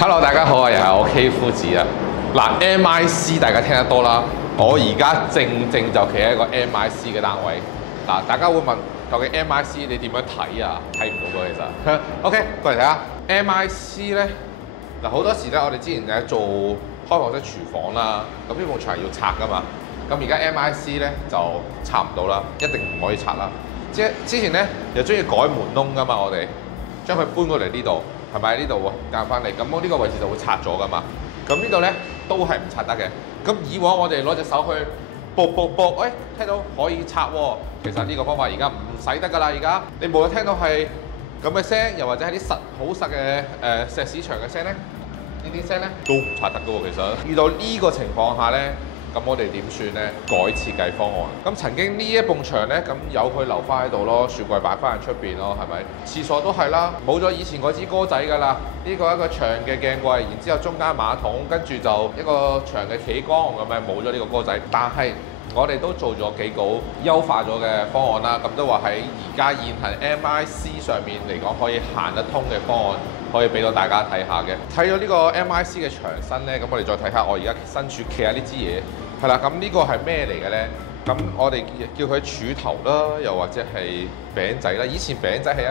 Hello， 大家好啊，又係我 K 夫子啊。嗱，MIC 大家聽得多啦，我而家正就企喺一個 MIC 嘅單位。嗱，大家會問究竟 MIC 你點樣睇啊？睇唔到嘅其實。OK， 過嚟睇下 MIC 咧。嗱，好多時咧，我哋之前咧做開放式廚房啦，咁呢埲牆要拆噶嘛。咁而家 MIC 咧就拆唔到啦，一定唔可以拆啦。即係之前咧又中意改門窿噶嘛，我哋將佢搬過嚟呢度。係咪喺呢度喎？夾翻嚟，咁我呢個位置就會拆咗噶嘛。咁呢度咧都係唔拆得嘅。咁以往我哋攞隻手去撥，喂，聽到可以拆喎。其實呢個方法而家唔使得㗎啦。而家你無論聽到係咁嘅聲，又或者係啲好實嘅石屎牆嘅聲咧，呢啲聲咧都唔拆得㗎喎。其實遇到呢個情況下咧，咁我哋點算咧？改設計方案。咁曾經呢一埲牆咧，咁由佢留翻喺度咯，雪櫃擺翻喺出邊咯，係咪？廁所都係啦，冇咗以前嗰支歌仔㗎啦。呢個一個長嘅鏡櫃，然之後中間馬桶，跟住就一個長嘅企缸咁樣，冇咗呢個歌仔。但係我哋都做咗幾個優化咗嘅方案啦。咁都話喺而家現行 MIC 上面嚟講，可以行得通嘅方案。可以俾到大家睇下嘅，睇咗呢個 MIC 嘅牆身咧，咁我哋再睇下我而家身處企喺呢支嘢，係啦，咁呢個係咩嚟嘅咧？咁我哋叫佢柱頭啦，又或者係餅仔啦。以前餅仔係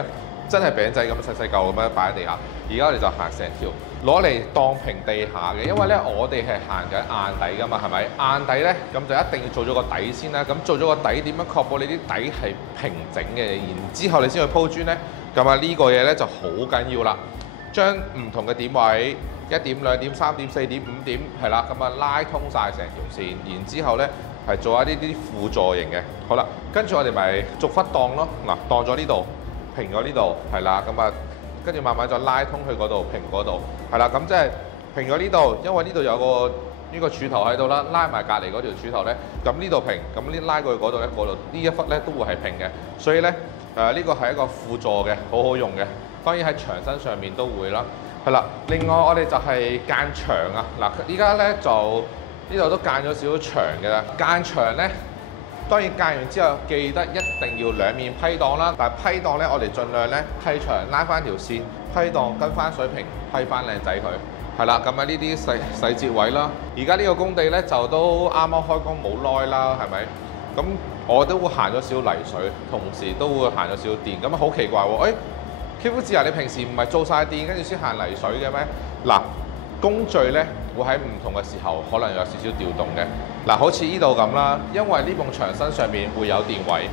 真係餅仔咁細嚿咁樣擺喺地下，而家我哋就行成條攞嚟當平地下嘅，因為咧我哋係行緊硬底㗎嘛，係咪？硬底咧咁就一定要做咗個底先啦。咁做咗個底點樣確保你啲底係平整嘅？然之後你先去鋪磚咧，咁啊呢個嘢咧就好緊要啦。將唔同嘅點位1點、2點、3點、4點、5點係啦，咁啊拉通晒成條線，然之後咧係做一啲輔助型嘅。好啦，跟住我哋咪逐忽當咯。嗱，當咗呢度，平咗呢度，係啦，咁啊跟住慢慢再拉通去嗰度，平嗰度，係啦，咁即係平咗呢度，因為呢度有個呢個柱頭喺度啦，拉埋隔離嗰條柱頭咧，咁呢度平，咁呢拉過去嗰度咧，嗰度呢一忽咧都會係平嘅，所以咧呢個係一個輔助嘅，好好用嘅。當然喺牆身上面都會啦，係啦。另外我哋就係間牆啊，嗱，依家咧就呢度都間咗少少牆嘅啦。間牆咧，當然間完之後記得一定要兩面批檔啦。但係批檔咧，我哋盡量咧批牆拉翻條線，批檔跟翻水平，批翻靚仔佢，係啦。咁啊呢啲細節位啦。而家呢個工地咧就都啱啱開工冇耐啦，係咪？咁我都會行咗少泥水，同時都會行咗少電。咁啊好奇怪喎，K 夫子啊，你平時唔係做晒電跟住先行泥水嘅咩？嗱，工序咧會喺唔同嘅時候可能有少少調動嘅。嗱，好似呢度咁啦，因為呢埲牆身上面會有電位，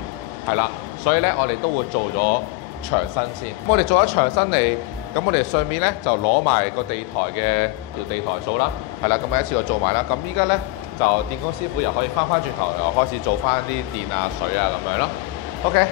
係啦，所以咧我哋都會做咗牆身先。咁我哋做咗牆身嚟，咁我哋上面咧就攞埋個地台嘅條地台數啦，係啦，咁一次就做埋啦。咁依家咧就電工師傅又可以翻轉頭又開始做翻啲電啊水啊咁樣咯。OK。